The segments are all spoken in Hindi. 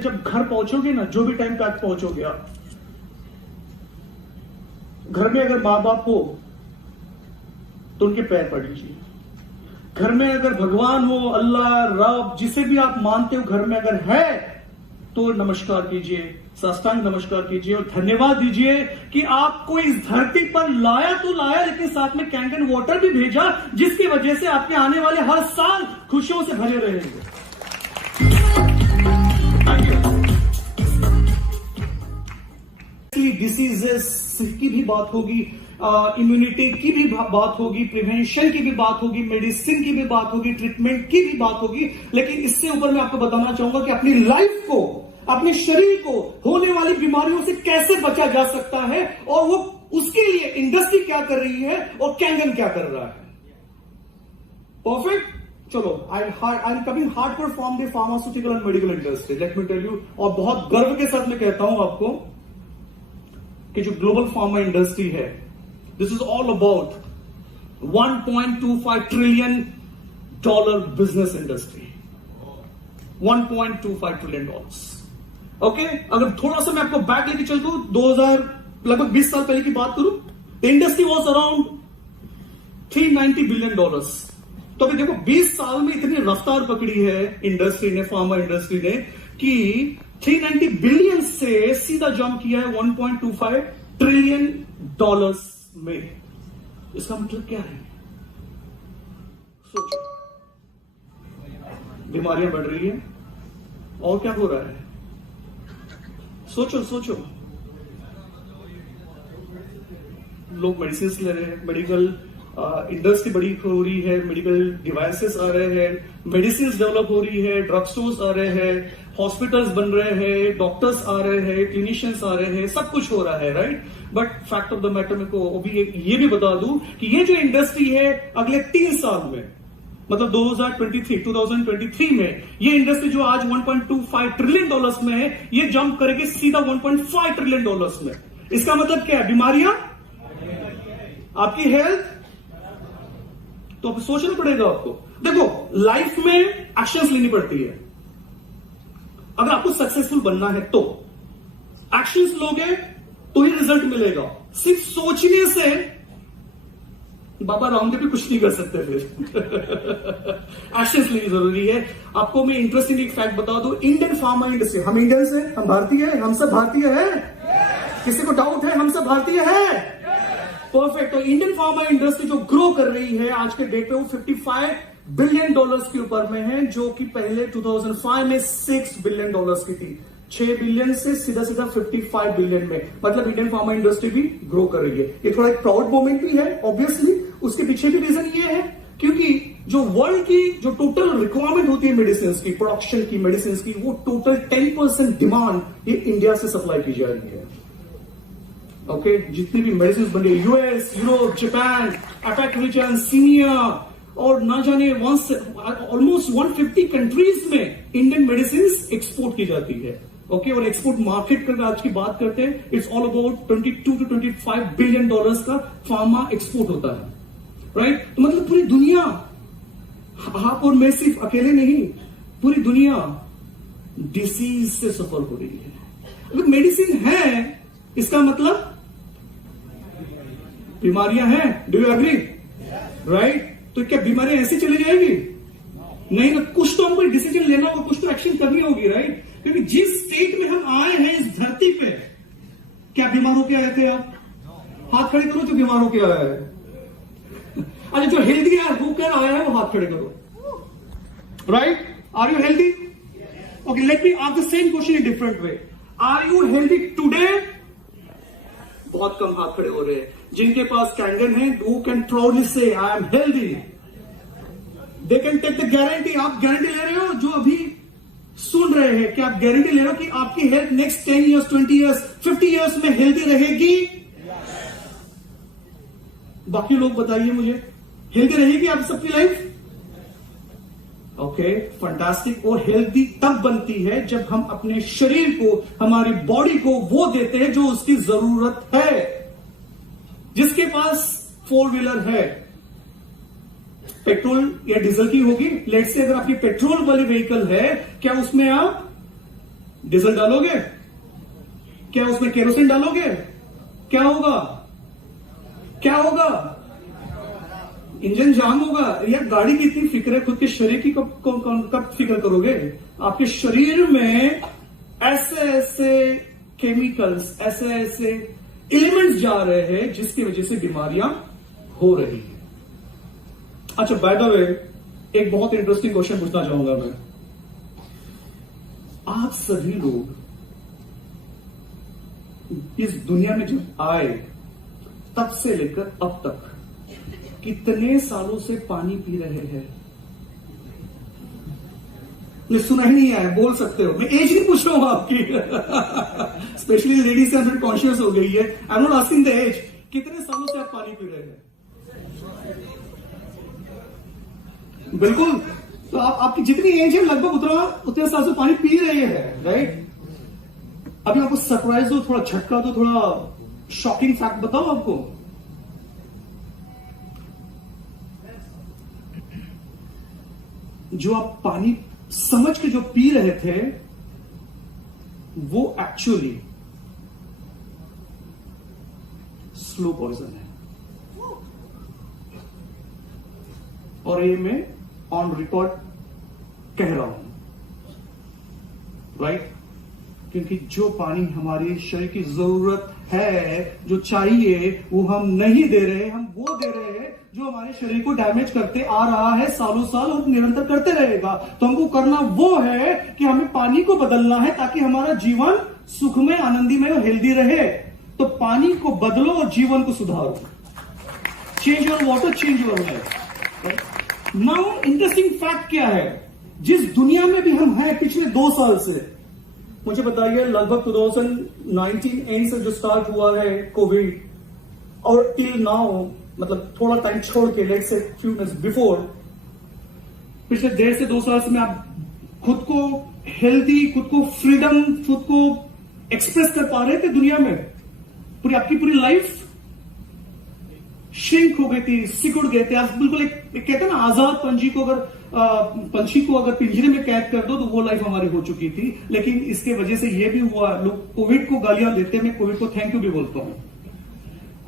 जब घर पहुंचोगे ना, जो भी टाइम पे आज पहुंचोगे आप, घर में अगर मां बाप हो तो उनके पैर पड़ लीजिए। घर में अगर भगवान हो, अल्लाह, रब, जिसे भी आप मानते हो, घर में अगर है तो नमस्कार कीजिए, साष्टांग नमस्कार कीजिए और धन्यवाद दीजिए कि आपको इस धरती पर लाया तो लाया, लेकिन साथ में कैंगन वाटर भी भेजा, जिसकी वजह से आपके आने वाले हर साल खुशियों से भरे रहेंगे। डिसीजेस की भी बात होगी, इम्यूनिटी की भी बात होगी, प्रिवेंशन की भी बात होगी, मेडिसिन की भी बात होगी, ट्रीटमेंट की भी बात होगी, लेकिन इससे ऊपर मैं आपको बताना चाहूंगा कि अपनी लाइफ को, अपने शरीर को होने वाली बीमारियों से कैसे बचा जा सकता है, और वो उसके लिए इंडस्ट्री क्या कर रही है और कैंगन क्या कर रहा है। परफेक्ट। चलो, I am coming hardcore from the pharmaceutical and medical industry, let me tell you, और बहुत गर्व के साथ मैं कहता हूं आपको कि जो ग्लोबल फार्मा इंडस्ट्री है, this is all about $1.25 trillion business industry, $1.25 trillion. Okay, अगर थोड़ा सा मैं आपको बैक लेके चलता हूं, 2000 लगभग 20 साल पहले की बात करूं, the industry was around $390 billion. तो अभी देखो 20 साल में इतनी रफ्तार पकड़ी है इंडस्ट्री ने, फार्मा इंडस्ट्री ने, कि 390 बिलियन से सीधा जंप किया है $1.25 ट्रिलियन में। इसका मतलब क्या है? सोचो, बीमारियां बढ़ रही है और क्या हो रहा है? सोचो, लोग मेडिसिन ले रहे हैं, मेडिकल इंडस्ट्री बड़ी हो रही है, मेडिकल डिवाइसेस आ रहे हैं, मेडिसिन डेवलप हो रही है, ड्रग स्टोर्स आ रहे हैं, हॉस्पिटल्स बन रहे हैं, डॉक्टर्स आ रहे हैं, क्लिनिशियंस आ रहे हैं, सब कुछ हो रहा है, right. But fact of the matter में को अभी ये भी बता दूं कि ये जो इंडस्ट्री है अगले 3 साल में, मतलब 2023 में, ये इंडस्ट्री जो आज $1.25 ट्रिलियन में है, ये जंप करेगी सीधा $1.5 ट्रिलियन में। इसका मतलब क्या है? बीमारियां, आपकी हेल्थ, तो अब सोचना पड़ेगा आपको। देखो, लाइफ में एक्शंस लेनी पड़ती है। अगर आपको सक्सेसफुल बनना है तो एक्शंस लोगे तो ही रिजल्ट मिलेगा। सिर्फ सोचने से बाबा रामदेव भी कुछ नहीं कर सकते फिर। एक्शंस लेनी जरूरी है। आपको मैं इंटरेस्टिंग एक फैक्ट बता दूं, इंडियन फार्मा इंडस्ट्री, हम इंडियंस हैं, हम भारतीय हैं, हम सब भारतीय हैं। किसी को डाउट है? हम सब भारतीय हैं। परफेक्ट। तो इंडियन फार्मा इंडस्ट्री जो ग्रो कर रही है आज के डेट पे, वो $55 बिलियन के ऊपर में है, जो कि पहले 2005 में $6 बिलियन की थी। 6 बिलियन से सीधा 55 बिलियन में, मतलब इंडियन फार्मा इंडस्ट्री भी ग्रो कर रही है। ये थोड़ा एक प्राउड मोमेंट भी है ऑब्वियसली। उसके पीछे भी रीजन ये है क्योंकि जो वर्ल्ड की जो टोटल रिक्वायरमेंट होती है मेडिसिन की, प्रोडक्शन की, मेडिसिन की, वो टोटल 10% डिमांड ये इंडिया से सप्लाई की जा रही है। ओके, जितनी भी मेडिसिन बन रही है, US, Europe, Japan, APAC region, सीनिया, और ना जाने ऑलमोस्ट 150 कंट्रीज में इंडियन मेडिसिन एक्सपोर्ट की जाती है। ओके, और एक्सपोर्ट मार्केट का आज की बात करते हैं, it's all about $22 to $25 billion का फार्मा एक्सपोर्ट होता है, राइट। तो मतलब पूरी दुनिया, आप और मैं सिर्फ अकेले नहीं, पूरी दुनिया डिसीज से सफर हो रही है। अगर मेडिसिन है, इसका मतलब बीमारियां हैं। Do you agree? राइट। तो क्या बीमारियां ऐसी चली जाएगी? नहीं ना, कुछ तो हमको डिसीजन लेना होगा, कुछ तो एक्शन करनी होगी, राइट। क्योंकि जिस स्टेट में हम आए हैं इस धरती पे, क्या बीमार होके आए थे आप? हाथ खड़े करो जो बीमार होके आया है। अच्छा, जो हेल्दी होकर आया है वो हाथ खड़े करो। Right? Are you healthy? Okay, let me ask the same question in different way. Are you healthy today? बहुत कम हाथ खड़े हो रहे हैं। जिनके पास कैंगन है, who can proudly say I am healthy, they can take the guarantee। आप गारंटी ले रहे हो, जो अभी सुन रहे हैं, कि आप गारंटी ले रहे हो कि आपकी health next 10 years, 20 years, 50 years में हेल्दी रहेगी? बाकी लोग बताइए मुझे, हेल्दी रहेगी आप सबकी लाइफ? Okay, fantastic. और हेल्दी तब बनती है जब हम अपने शरीर को, हमारी बॉडी को वो देते हैं जो उसकी जरूरत है। जिसके पास 4 व्हीलर है, पेट्रोल या डीजल की होगी, लेट्स से अगर आपकी पेट्रोल वाली व्हीकल है, क्या उसमें आप डीजल डालोगे? क्या उसमें केरोसिन डालोगे? क्या होगा? क्या होगा? इंजन जाम होगा। यार गाड़ी की इतनी फिक्र है, खुद के शरीर की कब फिक्र करोगे? आपके शरीर में ऐसे ऐसे केमिकल्स, ऐसे ऐसे एलिमेंट्स जा रहे हैं जिसकी वजह से बीमारियां हो रही है। अच्छा, बाय द वे, एक बहुत इंटरेस्टिंग क्वेश्चन पूछना चाहूंगा मैं। आप सभी लोग इस दुनिया में जब आए तब से लेकर अब तक कितने सालों से पानी पी रहे हैं? ये सुना ही नहीं आया, बोल सकते हो। मैं एज नहीं पूछ रहा हूं आपकी। स्पेशली लेडीज से थोड़ी कॉन्शियस हो गई है। I am not asking the age. कितने सालों से आप पानी पी रहे हैं? बिल्कुल। तो आपकी जितनी एज है लगभग उतने साल से पानी पी रहे हैं, राइट? अभी आपको सरप्राइज दो, थोड़ा झटका दो, थोड़ा शॉकिंग फैक्ट बताओ आपको। जो आप पानी समझ के जो पी रहे थे वो एक्चुअली स्लो पॉइजन है। और ये मैं ऑन रिकॉर्ड कह रहा हूं, राइट? क्योंकि जो पानी हमारे शरीर की जरूरत है, जो चाहिए, वो हम नहीं दे रहे, हम वो दे रहे हैं जो हमारे शरीर को डैमेज करते आ रहा है सालों साल और निरंतर करते रहेगा। तो हमको करना वो है कि हमें पानी को बदलना है ताकि हमारा जीवन सुखमय, आनंदीमय और हेल्दी रहे। तो पानी को बदलो और जीवन को सुधारो। Change your water, change your life. Now interesting fact क्या है? जिस दुनिया में भी हम हैं पिछले 2 साल से, मुझे बताइए, लगभग 2019 एंड से जो स्टार्ट हुआ है कोविड, और टिल नाउ, मतलब थोड़ा टाइम छोड़ के, let's say few minutes before, पिछले 1.5 से 2 साल से में आप खुद को हेल्दी, खुद को फ्रीडम, खुद को एक्सप्रेस कर पा रहे थे दुनिया में? आपकी पूरी लाइफ श्रिंक हो गई थी, सिकुड़ गए थे आप। बिल्कुल एक कहते हैं ना, आजाद पंछी को अगर पिंजरे में कैद कर दो तो वो लाइफ हमारी हो चुकी थी। लेकिन इसके वजह से ये भी हुआ, लोग कोविड को गालियां देते हैं, मैं कोविड को थैंक यू भी बोलता हूं।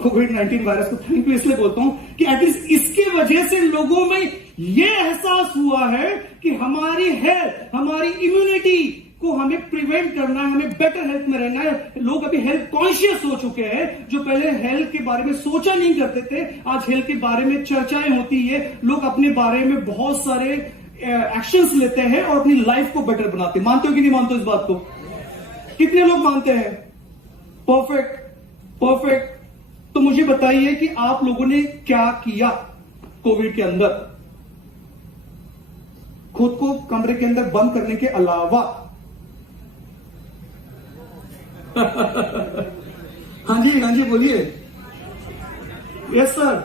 कोविड-19 वायरस को थैंक यू इसलिए बोलता हूं कि एटलीस्ट इसके वजह से लोगों में ये एहसास हुआ है कि हमारी हेल्थ, हमारी इम्यूनिटी को हमें प्रिवेंट करना है, हमें बेटर हेल्थ में रहना है। लोग अभी हेल्थ कॉन्शियस हो चुके हैं। जो पहले हेल्थ के बारे में सोचा नहीं करते थे, आज हेल्थ के बारे में चर्चाएं होती है। लोग अपने बारे में बहुत सारे एक्शंस लेते हैं और अपनी लाइफ को बेटर बनाते हैं। मानते हो कि नहीं मानते हो इस बात को? कितने लोग मानते हैं? Perfect, perfect. तो मुझे बताइए कि आप लोगों ने क्या किया कोविड के अंदर? खुद को कमरे के अंदर बंद करने के अलावा हाँ जी बोलिए। Yes sir.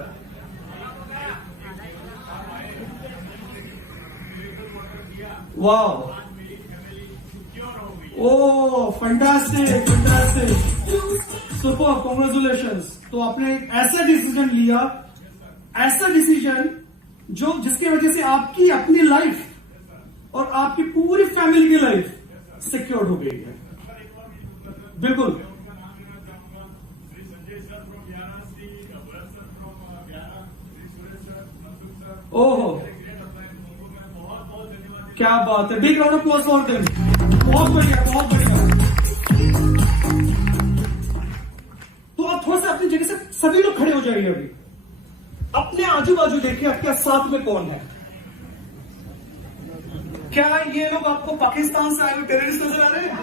वाह, ओह फैंटास्टिक, सुपर, कांग्रेचुलेशंस। तो आपने एक ऐसा डिसीजन लिया, ऐसा डिसीजन जिसकी वजह से आपकी अपनी लाइफ और आपकी पूरी फैमिली की लाइफ सिक्योर हो गई है। बिल्कुल। ओहो, क्या बात है। Big round of applause for them. बहुत बढ़िया, बहुत बढ़िया। तो आप थोड़ा सा अपनी जगह से सभी लोग खड़े हो जाइए। अभी अपने आजू बाजू देखिए, आपके साथ में कौन है? क्या ये लोग आपको पाकिस्तान से आए हुए टेररिस्ट नजर आ रहे हैं?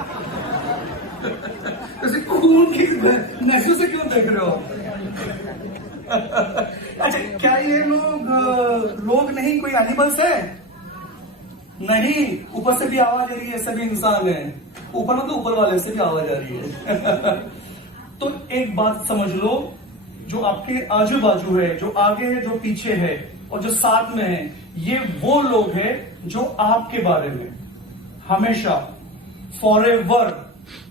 जैसे खून की नजरों से क्यों देख रहे हो? अच्छा, क्या ये लोग नहीं, कोई एनिमल्स है? नहीं, ऊपर से भी आवाज आ रही है, सभी इंसान है। ऊपर ना, तो ऊपर वाले से भी आवाज आ रही है। तो एक बात समझ लो, जो आपके आजू बाजू है, जो आगे है, जो पीछे है और जो साथ में है, ये वो लोग हैं जो आपके बारे में हमेशा फॉरएवर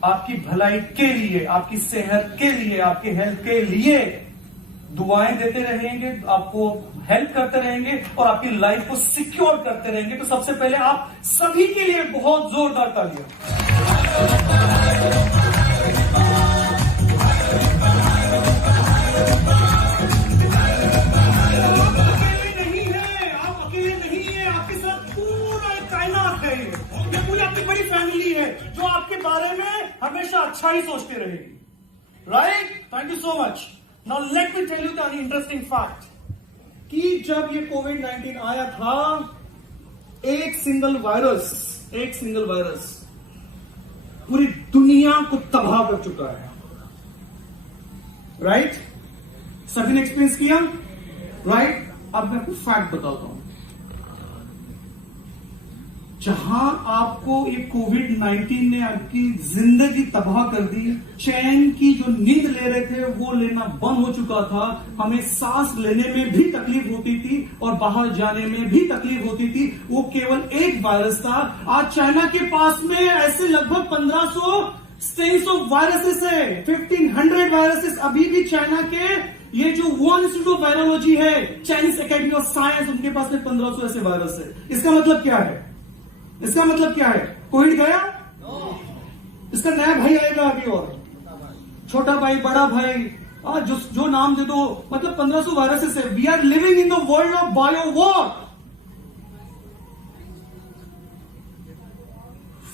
आपकी भलाई के लिए, आपकी सेहत के लिए, आपकी हेल्थ के लिए दुआएं देते रहेंगे, आपको हेल्प करते रहेंगे और आपकी लाइफ को सिक्योर करते रहेंगे। तो सबसे पहले आप सभी के लिए बहुत जोरदार तालियां। जो आपके बारे में हमेशा अच्छा ही सोचते रहेगी, right? Thank you so much. Now let me tell you the interesting fact कि जब ये कोविड-19 आया था, एक सिंगल वायरस पूरी दुनिया को तबाह कर चुका है, राइट? सभी ने एक्सपीरियंस किया, राइट? अब मैं आपको फैक्ट बताता हूं। जहां आपको ये कोविड-19 ने आपकी जिंदगी तबाह कर दी, चैन की जो नींद ले रहे थे वो लेना बंद हो चुका था, हमें सांस लेने में भी तकलीफ होती थी और बाहर जाने में भी तकलीफ होती थी, वो केवल एक वायरस था। आज चाइना के पास में ऐसे लगभग 1500 स्ट्रेन्स ऑफ वायरसेस है, 1500 वायरसेस अभी भी चाइना के, ये जो वुहान इंस्टीट्यूट ऑफ वायरोलॉजी है, चाइनीज एकेडमी ऑफ साइंस, उनके पास में 1500 ऐसे वायरस है। इसका मतलब क्या है? कोविड गया? इसका नया भाई आएगा अभी, और छोटा भाई, बड़ा भाई, जो नाम दे दो, मतलब 1500 वायरसेस है। We are living in the world of bio war.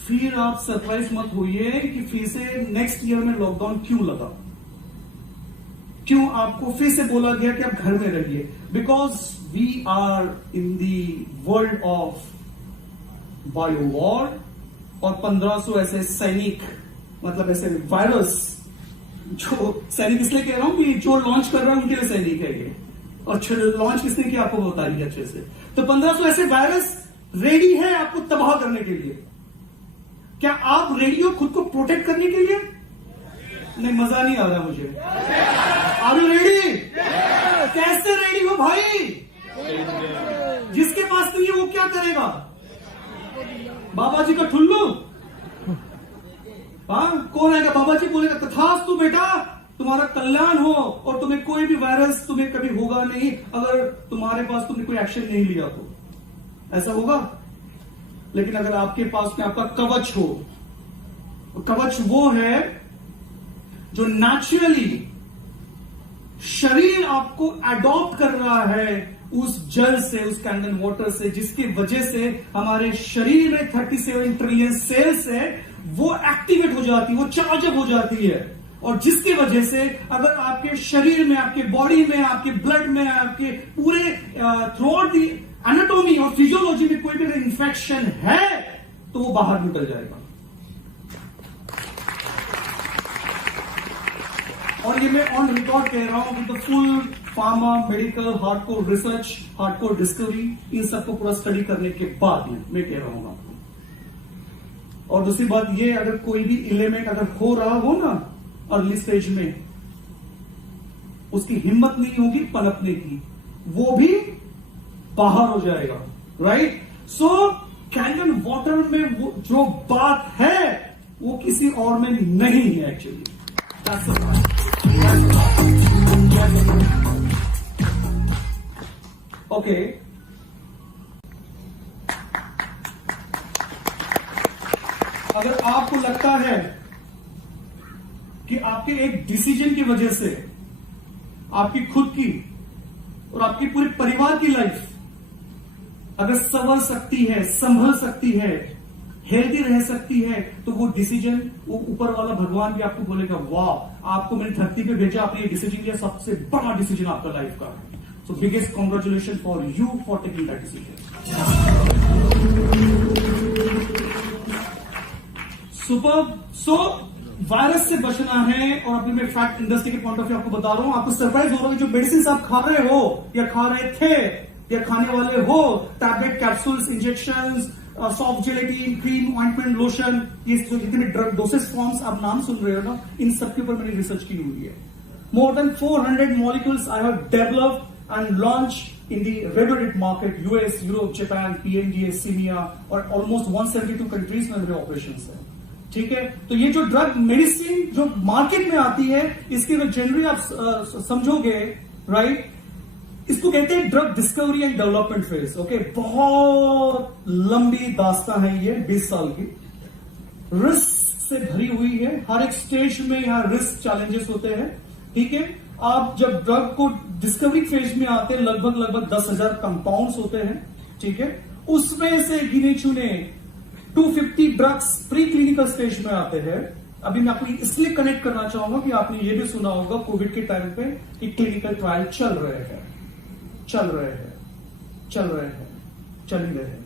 फिर आप सरप्राइज मत होइए कि फिर से नेक्स्ट ईयर में लॉकडाउन क्यों लगा, क्यों आपको फिर से बोला गया कि आप घर में रहिए। Because we are in the world of bio war, और 1500 ऐसे सैनिक, मतलब ऐसे वायरस, जो सैनिक इसलिए कह रहा हूं कि जो लॉन्च कर रहा है उनके लिए सैनिक है ये, और लॉन्च किसने किया आपको बताइए अच्छे से। तो 1500 ऐसे वायरस रेडी है आपको तबाह करने के लिए। क्या आप रेडी हो खुद को प्रोटेक्ट करने के लिए? नहीं, मजा नहीं आ रहा मुझे। Are you ready? कैसे रेडी हो भाई? जिसके पास नहीं है वो क्या करेगा? बाबा जी का ठुल्लू? कौन आएगा? बाबा जी बोलेगा तथास्तु बेटा, तुम्हारा कल्याण हो और तुम्हें कोई भी वायरस तुम्हें कभी होगा नहीं, अगर तुम्हारे पास तुमने कोई एक्शन नहीं लिया तो ऐसा होगा। लेकिन अगर आपके पास में आपका कवच हो, कवच वो है जो नेचुरली शरीर आपको अडॉप्ट कर रहा है उस जल से, उस कैंडल वाटर से, जिसकी वजह से हमारे शरीर में 37 ट्रिलियन सेल्स है, वो एक्टिवेट हो जाती है, वो चार्ज अप हो जाती है, और जिसकी वजह से अगर आपके शरीर में, आपके बॉडी में, आपके ब्लड में, आपके पूरे थ्रू आउट दी एनाटॉमी और फिजियोलॉजी में कोई भी इन्फेक्शन है तो वो बाहर निकल जाएगा। और ये मैं ऑन रिकॉर्ड कह रहा हूं कि the full pharma, medical, hardcore research, hardcore discovery, इन सबको पूरा स्टडी करने के बाद मैं कह रहा हूं आपको। और दूसरी बात ये, अगर कोई भी एलिमेंट अगर हो रहा हो ना अर्ली स्टेज में, उसकी हिम्मत नहीं होगी पनपने की, वो भी बाहर हो जाएगा, राइट? सो कैंडल वाटर में वो जो बात है वो किसी और में नहीं है एक्चुअली। ओके, अगर आपको लगता है कि आपके एक डिसीजन की वजह से आपकी खुद की और आपकी पूरे परिवार की लाइफ अगर संवर सकती है, संभल सकती है, हेल्दी रह सकती है, तो वो डिसीजन, वो ऊपर वाला भगवान भी आपको बोलेगा वाह, आपको मैंने धरती पे भेजा, आपने ये डिसीजन लिया, सबसे बड़ा डिसीजन आपका लाइफ का है। So biggest congratulation for you for taking that decision. Super. So virus से बचना है, और अभी मैं फैक्ट इंडस्ट्री के पॉइंट ऑफ व्यू आपको बता रहा हूं, आपको सरप्राइज होगा कि जो मेडिसिन आप खा रहे हो या खा रहे थे या खाने वाले हो, tablet, capsules, injections, soft gelatin, cream, ointment, lotion, ये जितने ड्रग डोसेस फॉर्म्स आप नाम सुन रहे हो ना, इन सबके ऊपर मैंने रिसर्च की हुई है। More than 400 molecules I have developed and launch in the regulated market, US, Europe, Japan, PNDA, सीमिया, और ऑलमोस्ट 172 कंट्रीज में मेरे ऑपरेशंस है। ठीक है, तो ये जो ड्रग मेडिसिन जो मार्केट में आती है, इसके जो जनरली आप समझोगे, राइट, इसको कहते हैं drug discovery and development phase. Okay, बहुत लंबी दास्तान है ये, 20 साल की, रिस्क से भरी हुई है। हर एक स्टेज में यहां रिस्क चैलेंजेस होते हैं। ठीक है, आप जब ड्रग को डिस्कवरी फेज में आते हैं, लगभग 10,000 कंपाउंड्स होते हैं। ठीक है, उसमें से गिने चुने 250 ड्रग्स प्री क्लिनिकल स्टेज में आते हैं। अभी मैं आपको इसलिए कनेक्ट करना चाहूंगा कि आपने ये भी सुना होगा कोविड के टाइम पे कि क्लिनिकल ट्रायल चल रहे हैं, चल ही रहे हैं,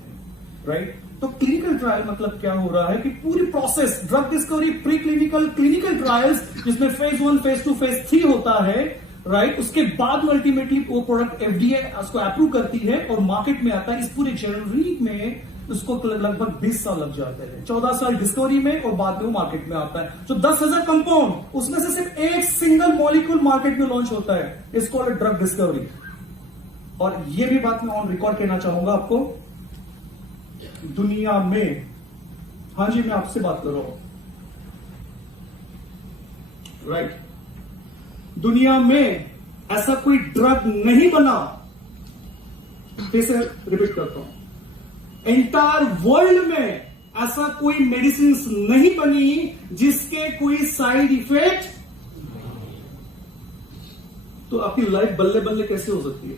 राइट। तो क्लिनिकल ट्रायल मतलब क्या हो रहा है कि पूरी process drug discovery, pre clinical, clinical trials जिसमें फेज 1, फेज 2, फेज 3 होता है, राइट। उसके बाद अल्टीमेटली वो प्रोडक्ट एफडीए उसको अप्रूव करती है और मार्केट में आता है। इस पूरे जर्नी में उसको लगभग 20 साल लग जाते हैं, 14 साल डिस्कवरी में और बाद में वो मार्केट में आता है। तो 10,000 कंपाउंड, उसमें से सिर्फ एक सिंगल मॉलिक्यूल मार्केट में लॉन्च होता है, इसको ड्रग डिस्कवरी। और ये भी बात मैं ऑन रिकॉर्ड कहना चाहूंगा आपको, दुनिया में, हाँ जी मैं आपसे बात कर रहा हूं, राइट, दुनिया में ऐसा कोई ड्रग नहीं बना, फिर से रिपीट करता हूं, एंटायर वर्ल्ड में ऐसा कोई मेडिसिन नहीं बनी जिसके कोई साइड इफेक्ट, तो आपकी लाइफ बल्ले बल्ले कैसे हो सकती है,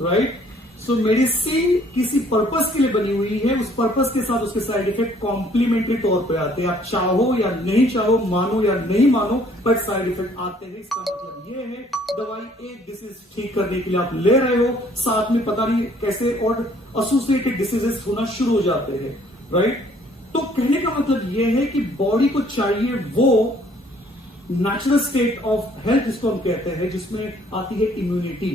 राइट। सो मेडिसिन किसी पर्पस के लिए बनी हुई है, उस पर्पस के साथ उसके साइड इफेक्ट कॉम्प्लीमेंट्री तौर पे आते हैं। आप चाहो या नहीं चाहो, मानो या नहीं मानो, बट साइड इफेक्ट आते हैं। इसका मतलब ये है दवाई एक डिसीज ठीक करने के लिए आप ले रहे हो, साथ में पता नहीं कैसे और एसोसिएटेड डिसीजेस होना शुरू हो जाते हैं, राइट। तो कहने का मतलब ये है कि बॉडी को चाहिए वो नेचुरल स्टेट ऑफ हेल्थ जिसको हम कहते हैं, जिसमें आती है इम्यूनिटी,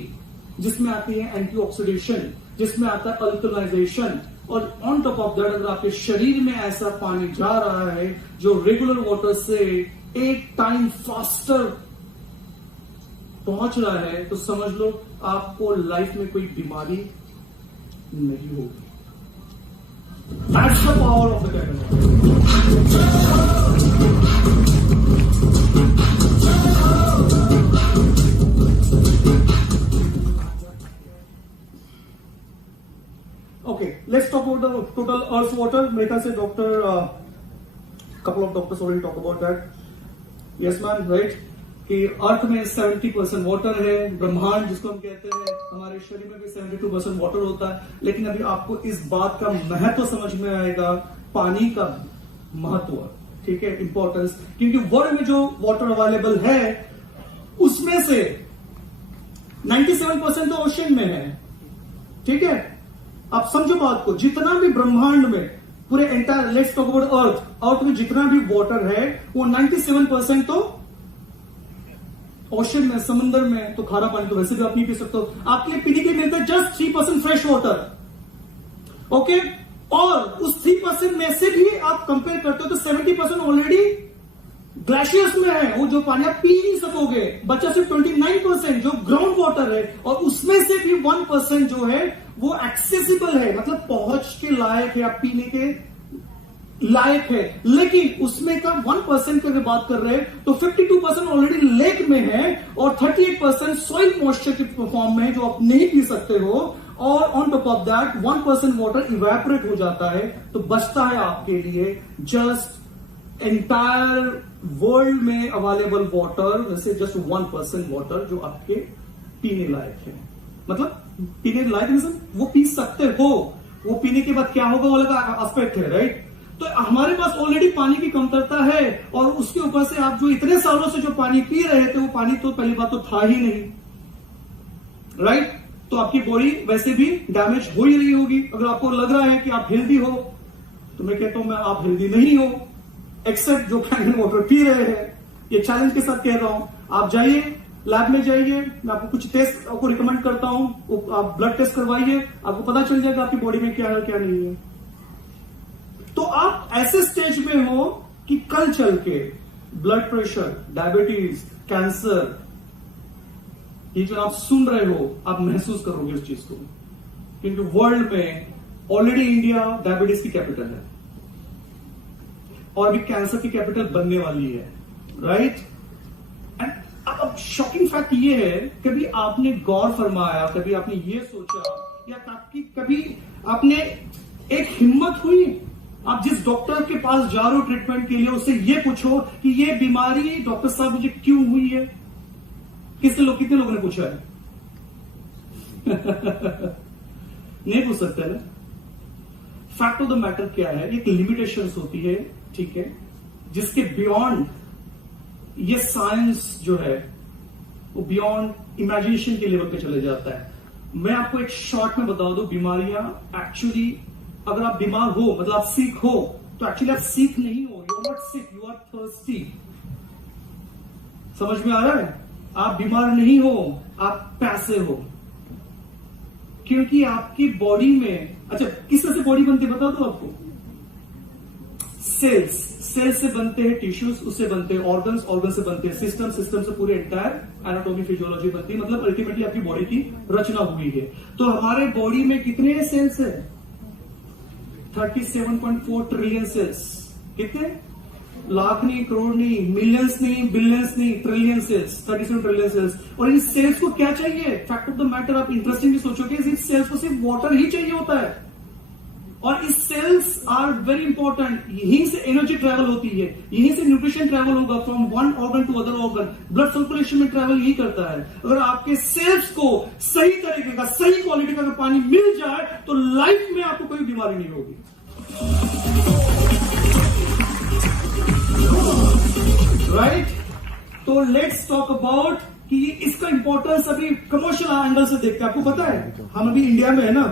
जिसमें आती है एंटीऑक्सीडेशन, जिसमें आता है अल्कलाइजेशन, और ऑन टॉप ऑफ दैट अगर आपके शरीर में ऐसा पानी जा रहा है जो रेगुलर वाटर से एक टाइम फास्टर पहुंच रहा है, तो समझ लो आपको लाइफ में कोई बीमारी नहीं होगी। That's the power of the technology. Okay, let's talk about the total Earth's water. मेरे ख्याल से couple of doctors already talk about that. Yes, man, right? कि अर्थ में 70% वाटर है, ब्रह्मांड जिसको हम कहते हैं, हमारे शरीर में भी 72% वाटर होता है। लेकिन अभी आपको इस बात का महत्व समझ में आएगा, पानी का महत्व, ठीक है, इंपॉर्टेंस, क्योंकि वर्ल्ड में जो वाटर अवेलेबल है उसमें से 97% तो ओशन में है, ठीक है। आप समझो बात को, जितना भी ब्रह्मांड में पूरे entire, let's talk about earth में जितना भी वाटर है वो 97% तो ओशन में, समुद्र में। तो खारा पानी तो वैसे भी आप नहीं पी सकते हो, आपके लिए पीने के लिए मिलता है जस्ट 3% फ्रेश वाटर, ओके। और उस 3% में से भी आप कंपेयर करते हो तो 70% ऑलरेडी ग्लेशियर्स में है, वो जो पानी आप पी नहीं सकोगे। बचा सिर्फ 29% जो ग्राउंड वाटर है, और उसमें से भी 1% जो है वो एक्सेसिबल है, मतलब पहुंच के लायक है, आप पीने के लायक है। लेकिन उसमें का 1% की अगर बात कर रहे हैं तो 52% ऑलरेडी लेक में है और 38% सॉइल मॉइस्चर के फॉर्म में है जो आप नहीं पी सकते हो। और on top of that 1% water evaporate हो जाता है, तो बचता है आपके लिए जस्ट एंटायर वर्ल्ड में अवेलेबल वाटर वैसे जस्ट 1% वाटर जो आपके पीने लायक है। मतलब पीने लायक रीजन वो पी सकते हो, वो पीने के बाद क्या होगा वो अलग एस्पेक्ट है, राइट। तो हमारे पास ऑलरेडी पानी की कमतरता है, और उसके ऊपर से आप जो इतने सालों से जो पानी पी रहे थे वो पानी तो पहली बात तो था ही नहीं, राइट। तो आपकी बॉडी वैसे भी डैमेज हो ही रही होगी। अगर आपको लग रहा है कि आप हेल्दी हो, तो मैं कहता हूं मैं आप हेल्दी नहीं हो, एक्सेप्ट जो कैन वाटर पी रहे हैं। ये चैलेंज के साथ कह रहा हूं, आप जाइए लैब में जाइए, मैं आपको कुछ टेस्ट आपको रिकमेंड करता हूं, आप ब्लड टेस्ट करवाइए, आपको पता चल जाएगा आपकी बॉडी में क्या है क्या नहीं है। तो आप ऐसे स्टेज में हो कि कल चल के ब्लड प्रेशर, डायबिटीज, कैंसर, ये जो आप सुन रहे हो आप महसूस करोगे उस चीज को, क्योंकि वर्ल्ड में ऑलरेडी इंडिया डायबिटीज की कैपिटल है और भी कैंसर की कैपिटल बनने वाली है, राइट। एंड अब शॉकिंग फैक्ट ये है, कभी आपने गौर फरमाया, कभी आपने ये सोचा या कभी आपने एक हिम्मत हुई, आप जिस डॉक्टर के पास जा रहे हो ट्रीटमेंट के लिए उससे ये पूछो कि ये बीमारी डॉक्टर साहब मुझे क्यों हुई है? कितने लोगों ने पूछा है? नहीं पूछ सकते ना। फैक्ट ऑफ द मैटर क्या है, एक लिमिटेशंस होती है, ठीक है, जिसके बियॉन्ड ये साइंस जो है वो बियॉन्ड इमेजिनेशन के लेवल पे चले जाता है। मैं आपको एक शॉर्ट में बता दूं, बीमारियां एक्चुअली, अगर आप बीमार हो मतलब आप सिक हो, तो एक्चुअली आप सिक नहीं हो, you are not sick, you are thirsty. समझ में आ रहा है? आप बीमार नहीं हो, आप पैसे हो, क्योंकि आपकी बॉडी में, अच्छा किस तरह से बॉडी बनती है बता दो आपको, सेल्स से बनते हैं टिश्यूज, उससे बनते हैं ऑर्गन्स से बनते हैं सिस्टम से पूरे एंटायर एनाटॉमी फिजियोलॉजी बनती है, मतलब अल्टीमेटली आपकी बॉडी की रचना हुई है। तो हमारे बॉडी में कितने सेल्स है? 37.4 ट्रिलियन सेल्स। कितने? लाख नहीं, करोड़ नहीं, मिलियंस नहीं, बिलियंस नहीं, ट्रिलियन सेल्स, 37 ट्रिलियन सेल्स। और इस सेल्स को क्या चाहिए? फैक्ट ऑफ द मैटर, आप इंटरेस्टिंगली सोचोगे, इस सेल्स को सिर्फ वाटर ही चाहिए होता है। और इस सेल्स आर वेरी इंपॉर्टेंट, यहीं से एनर्जी ट्रेवल होती है, यहीं से न्यूट्रिशन ट्रेवल होगा from one organ to other organ, blood circulation में ट्रेवल यही करता है। अगर आपके सेल्स को सही तरीके का, सही क्वालिटी का अगर पानी मिल जाए तो लाइफ में आपको कोई बीमारी नहीं होगी। राइट? तो लेट्स टॉक अबाउट कि इसका इंपॉर्टेंस अभी कमर्शियल एंगल से देखते हैं। आपको पता है हम अभी इंडिया में है ना,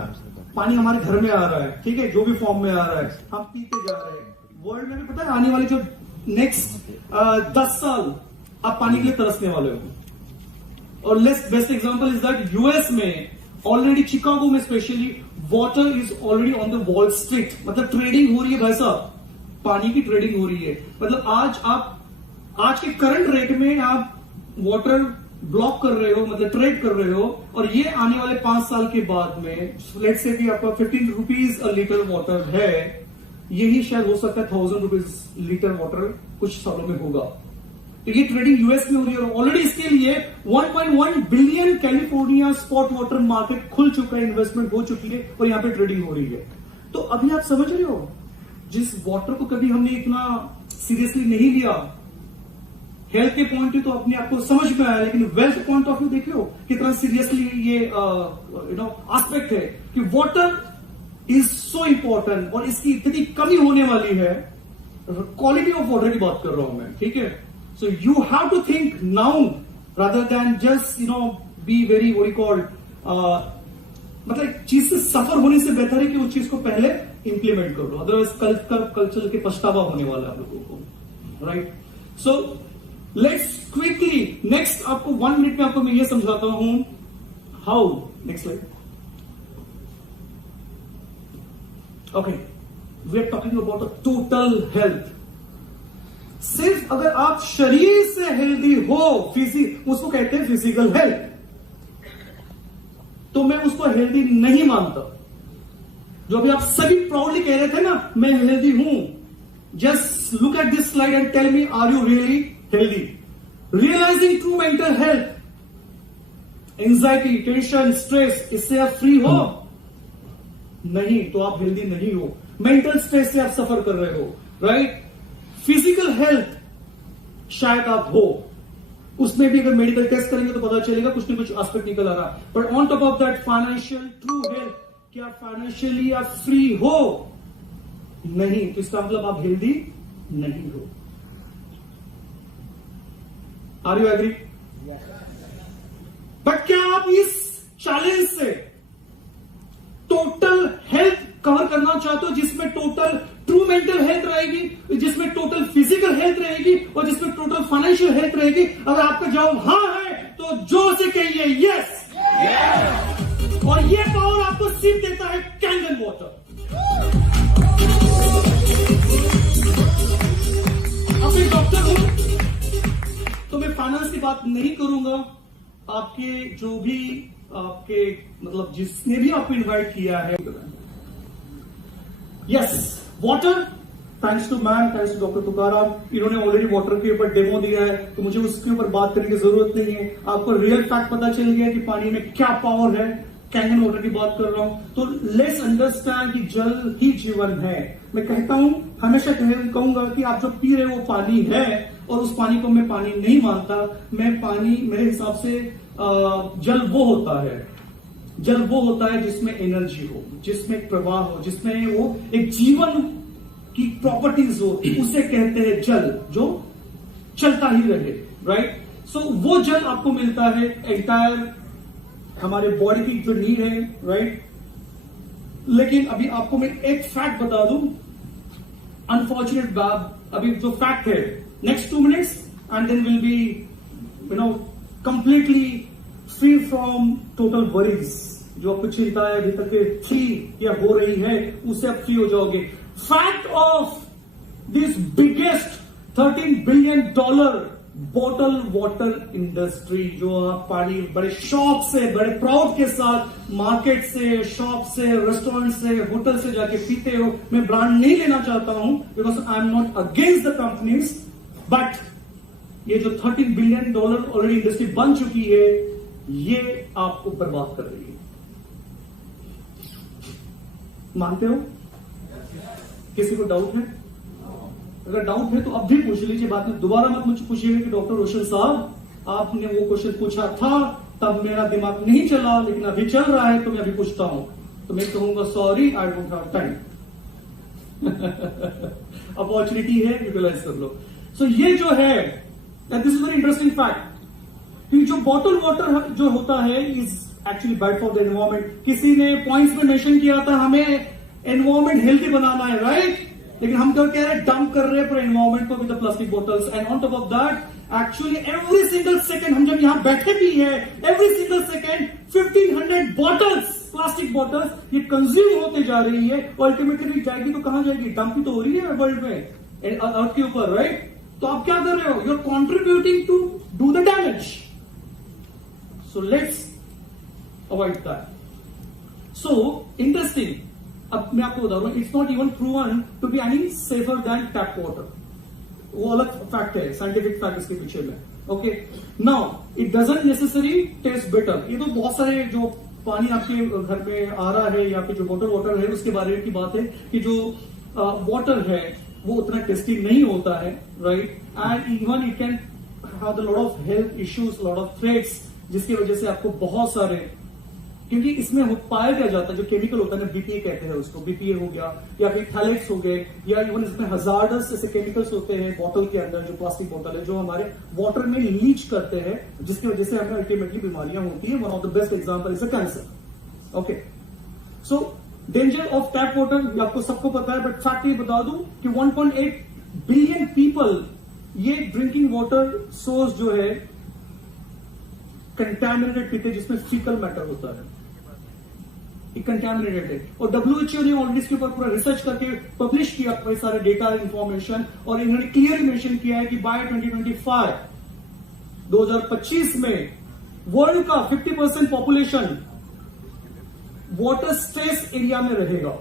पानी हमारे घर में आ रहा है, ठीक है, जो भी फॉर्म में आ रहा है, हम पीते जा रहे हैं। वर्ल्ड में भी पता है आने वाले जो नेक्स्ट 10 साल आप पानी के लिए तरसने वाले हो। और best example is that US में ऑलरेडी, शिकागो में specially, water is already on the wall street, मतलब ट्रेडिंग हो रही है भाई साहब, पानी की ट्रेडिंग हो रही है। मतलब आज के करंट रेट में आप वाटर ब्लॉक कर रहे हो, मतलब ट्रेड कर रहे हो, और ये आने वाले 5 साल के बाद में लेट्स से कि आपका 15 रुपीज अ लीटर वाटर है, यही शायद हो सकता है 1000 रुपीज लीटर वाटर कुछ सालों में होगा। तो ये ट्रेडिंग यूएस में हो रही है, और ऑलरेडी इसके लिए 1.1 billion California spot water market खुल चुका है, इन्वेस्टमेंट हो चुकी है, और यहां पे ट्रेडिंग हो रही है। तो अभी आप समझ रहे हो, जिस वाटर को कभी हमने इतना सीरियसली नहीं लिया, हेल्थ के पॉइंट व्यू तो अपने आप को समझ में आया, लेकिन वेल्थ पॉइंट ऑफ व्यू देख लो कितना सीरियसली ये एस्पेक्ट है कि वाटर इज सो इंपॉर्टेंट, और इसकी इतनी कमी होने वाली है। क्वालिटी ऑफ वाटर की बात कर रहा हूं मैं, ठीक है। So you have to think now rather than just be very what you called, मतलब चीज से सफर होने से बेहतर है कि उस चीज को पहले इंप्लीमेंट कर लो, अदरवाइज कल्चर के पछतावा होने वाला है आप लोगों को। Right? So let's quickly next, आपको 1 मिनट में आपको मैं ये समझाता हूं how. Next slide. Okay, we are talking about a total health. सिर्फ अगर आप शरीर से हेल्दी हो, उसको कहते हैं फिजिकल हेल्थ, तो मैं उसको हेल्दी नहीं मानता। जो अभी आप सभी प्राउडली कह रहे थे ना, मैं हेल्दी हूं, just look at this slide and tell me, are you really healthy? Realizing true mental health, anxiety, tension, stress, इससे आप फ्री हो? नहीं, तो आप हेल्दी नहीं हो। मेंटल स्ट्रेस से आप सफर कर रहे हो, राइट? फिजिकल हेल्थ शायद आप हो, उसमें भी अगर मेडिकल टेस्ट करेंगे तो पता चलेगा कुछ न कुछ एस्पेक्ट निकल आ रहा। But on top of that financial true health, क्या फाइनेंशियली आप फ्री हो? नहीं, तो इसका मतलब आप हेल्दी नहीं हो। Are you agree? बट क्या आप इस चैलेंज से टोटल हेल्थ कवर करना चाहते हो, जिसमें टोटल ट्रू मेंटल हेल्थ रहेगी, जिसमें टोटल फिजिकल हेल्थ रहेगी, और जिसमें टोटल फाइनेंशियल हेल्थ रहेगी? अगर आपका जवाब हां है तो जोर से कहिए यस। और ये पावर आपको सिर्फ देता है कैंगन वाटर। अब मैं डॉक्टर हूं तो मैं फाइनेंस की बात नहीं करूंगा। आपके जो भी आपके मतलब जिसने भी आपको इनवाइट किया है, yes, water, thanks to man, thanks to doctor Tukaram, इन्होंने ऑलरेडी वाटर के ऊपर डेमो दिया है, तो मुझे उसके ऊपर बात करने की जरूरत नहीं है। आपको रियल फैक्ट पता चल गया कि पानी में क्या पावर है। कैंगन वाटर की बात कर रहा हूं, तो लेट्स अंडरस्टैंड कि जल ही जीवन है। मैं कहता हूं, हमेशा कहूंगा कि आप जो पी रहे हो वो पानी है, और उस पानी को मैं पानी नहीं मानता। मैं पानी, मेरे हिसाब से जल वो होता है जल वो होता है जिसमें एनर्जी हो, जिसमें एक प्रवाह हो, जिसमें वो एक जीवन की प्रॉपर्टीज हो, उसे कहते हैं जल, जो चलता ही रहे, राइट? सो वो जल आपको मिलता है एंटायर हमारे बॉडी की जो नीड है, राइट? लेकिन अभी आपको मैं एक फैक्ट बता दूं, अनफॉर्चुनेट बात, अभी जो फैक्ट है, next 2 minutes and then will be completely free from total worries. जो आपको चिंता है अभी तक थी या हो रही है, उससे आप फ्री हो जाओगे। Fact of this biggest $13 billion bottle water industry, जो आप पानी बड़े शौक से, बड़े प्राउड के साथ मार्केट से, शॉप से, रेस्टोरेंट से, होटल से जाके पीते हो। मैं ब्रांड नहीं लेना चाहता हूं because I am not against the companies, but ये जो $13 बिलियन ऑलरेडी इंडस्ट्री बन चुकी है, ये आपको बर्बाद कर रही है। मानते हो? किसी को डाउट है? अगर डाउट है तो अब भी पूछ लीजिए, बाद में दोबारा मत मुझे पूछिएगा कि डॉक्टर रोशन साहब आपने वो क्वेश्चन पूछा था, तब मेरा दिमाग नहीं चला, लेकिन अभी चल रहा है तो मैं अभी पूछता हूं। तो मैं कहूंगा sorry, I don't have time. Opportunity है, यूटिलाइज कर लो। सो ये जो है, this is very interesting fact कि जो बॉटल वाटर जो होता है is actually bad for the environment. किसी ने पॉइंट्स में मेंशन किया था हमें एनवायरमेंट हेल्थी बनाना है, राइट? लेकिन हम क्या कह रहे हैं, डंप कर रहे हैं पूरे एनवायरमेंट को with the plastic bottles. And on top of that actually every single second, हम जब यहां बैठे भी है, every single second 1500 bottles, plastic bottles ये कंज्यूम होते जा रही है। अल्टीमेटली जाएगी तो कहां जाएगी? डंप ही तो हो रही है वर्ल्ड में, अर्थ के ऊपर, राइट? तो आप क्या कर रहे हो? You are contributing to do the damage. So let's avoid that. So interesting, अब मैं आपको बता रहा हूं, it's not even proven to be any safer than tap water. वो अलग फैक्ट है, साइंटिफिक फैक्ट इसके पीछे में। Okay, now it doesn't necessary taste better. ये तो बहुत सारे जो पानी आपके घर में आ रहा है या फिर जो बॉटल वाटर है उसके बारे की बात है कि जो वाटर है वो उतना टेस्टी नहीं होता है, right? And even it can have the lot of health issues, lot of threats, जिसकी वजह से आपको बहुत सारे, क्योंकि इसमें पाया क्या जाता है जो केमिकल होता है ना, बीपीए कहते हैं उसको, बीपीए हो गया या फिर थैलेट्स हो गए, या इवन इसमें हजार्डस जैसे केमिकल्स होते हैं बॉटल के अंदर, जो प्लास्टिक बॉटल है, जो हमारे वाटर में लीच करते हैं, जिसकी वजह से हमें अल्टीमेटली बीमारियां होती है। One of the best example is a cancer. Okay, so danger of tap water आपको सबको पता है, बट फैक्ट ये बता दूं कि 1.8 बिलियन पीपल ये ड्रिंकिंग वाटर सोर्स जो है कंटैमिनेटेड पीते, जिसमें फीकल मैटर होता है, कंटैमिनेटेड है। और WHO ने ऑलरेडी इसके ऊपर पूरा रिसर्च करके पब्लिश किया कई सारे डेटा इंफॉर्मेशन, और इन्होंने क्लियरली मेंशन किया है कि बाय 2025 में वर्ल्ड का 50% पॉपुलेशन वाटर स्ट्रेस एरिया में रहेगा,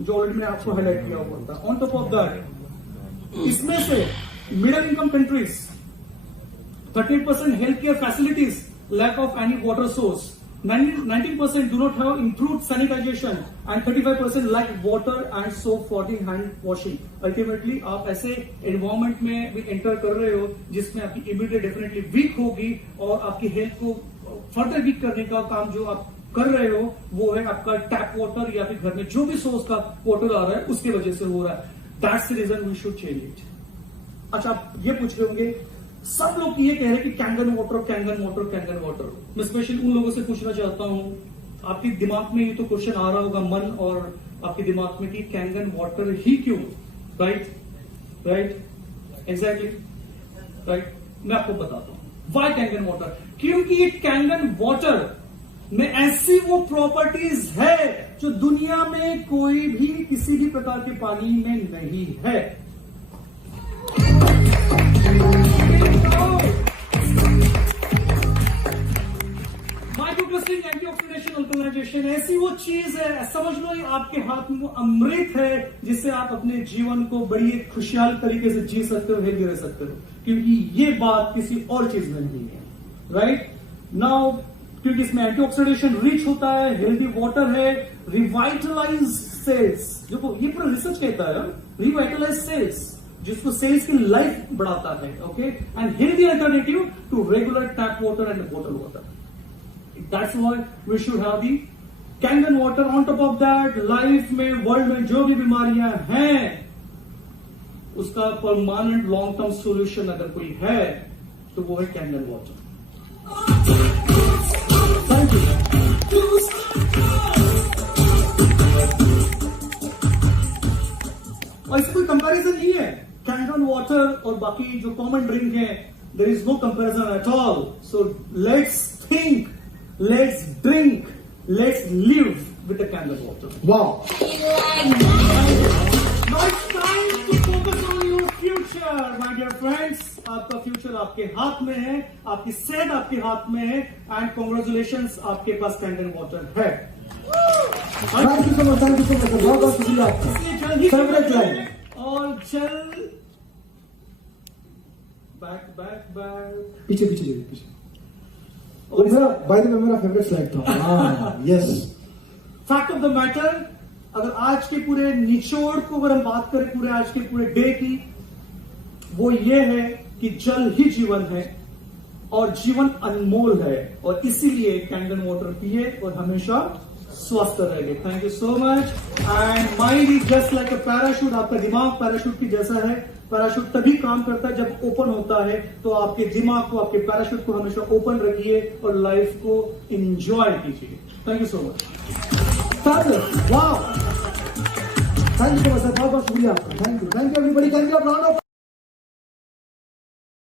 जो ऑलरेडी मैंने आपको हाईलाइट किया हुआ था। ऑन टॉप ऑफ दैट, इसमें से middle income countries 38% health care facilities, lack of any water source, 19% do not have improved sanitization, and 35% lack water and soap for the hand washing. Ultimately, आप ऐसे environment में भी enter कर रहे हो जिसमें आपकी immunity डेफिनेटली वीक होगी, और आपकी हेल्थ को फर्दर वीक करने का काम जो आप कर रहे हो वो है आपका टैप वाटर, या फिर घर में जो भी सोर्स का वाटर आ रहा है उसकी वजह से हो रहा है। That's the reason we should change it. अच्छा, आप ये पूछ रहे होंगे, सब लोग ये कह रहे हैं कि Kangen water, Kangen water, Kangen water. मैं स्पेशली उन लोगों से पूछना चाहता हूं, आपके दिमाग में ये तो क्वेश्चन आ रहा होगा, मन और आपके दिमाग में, कि कैंगन वाटर ही क्यों? Right, exactly, right. मैं आपको बताता हूं व्हाई कैंगन वाटर। क्योंकि ये कैंगन वाटर में ऐसी वो प्रॉपर्टीज है जो दुनिया में कोई भी किसी भी प्रकार के पानी में नहीं है। माइक्रोक्लस्टरिंग, एंटीऑक्सीडेशन, अल्कलाइजेशन, ऐसी वो चीज है, समझ लो ये आपके हाथ में वो अमृत है जिससे आप अपने जीवन को बड़ी एक खुशहाल तरीके से जी सकते हो, हेल्दी रह सकते हो। क्योंकि ये बात किसी और चीज में नहीं है, राइट नाउ। क्योंकि इसमें एंटीऑक्सीडेशन रिच होता है, हेल्दी वाटर है, रिवाइटलाइज सेल्स, देखो ये पूरा रिसर्च कहता है, रिवाइटलाइज सेल्स, जिसको सेल्स की लाइफ बढ़ाता है। Okay, and healthy alternative to regular tap water and bottle water. That's why we should have the Kangen water. On top of that, life में, वर्ल्ड में जो भी बीमारियां हैं उसका परमानेंट लॉन्ग टर्म सॉल्यूशन अगर कोई है तो वो है कैंगन वाटर। Thank you. और इससे कोई कंपैरिजन नहीं है कैंगन वाटर और बाकी जो कॉमन ड्रिंक है। There is no comparison at all. So let's think, let's drink, let's live with the Kangen water. वाह, Now it's time to focus on your future, my dear friends. आपका फ्यूचर आपके हाथ में है, आपकी सेहत आपके हाथ में है, एंड कॉन्ग्रेचुलेशंस, आपके पास कैंगन वाटर है। Thank you so much, thank you so much, बहुत बहुत शुक्रिया आपका। इसलिए जल्दी फेवरेट लाइन। और चल बैक पीछे पीछे जाइए, पीछे। और मेरा बाय द वे मेरा फेवरेट स्लाइड था। हाँ, yes. Fact of the matter, अगर आज के पूरे निचोड़ को अगर हम बात करें पूरे आज के पूरे डे की, वो ये है कि जल ही जीवन है और जीवन अनमोल है, और इसीलिए कैंगन वाटर पिए और हमेशा स्वस्थ रहेंगे। Thank you so much. And mind is just like a parachute. आपका दिमाग पैराशूट की जैसा है। पैराशूट तभी काम करता है जब ओपन होता है, तो आपके दिमाग को, आपके पैराशूट को हमेशा ओपन रखिए और लाइफ को एंजॉय कीजिए। Thank you so much. वाह, थैंक यू सो मच, बहुत बहुत शुक्रिया आपका। Thank you everybody. Can we have round of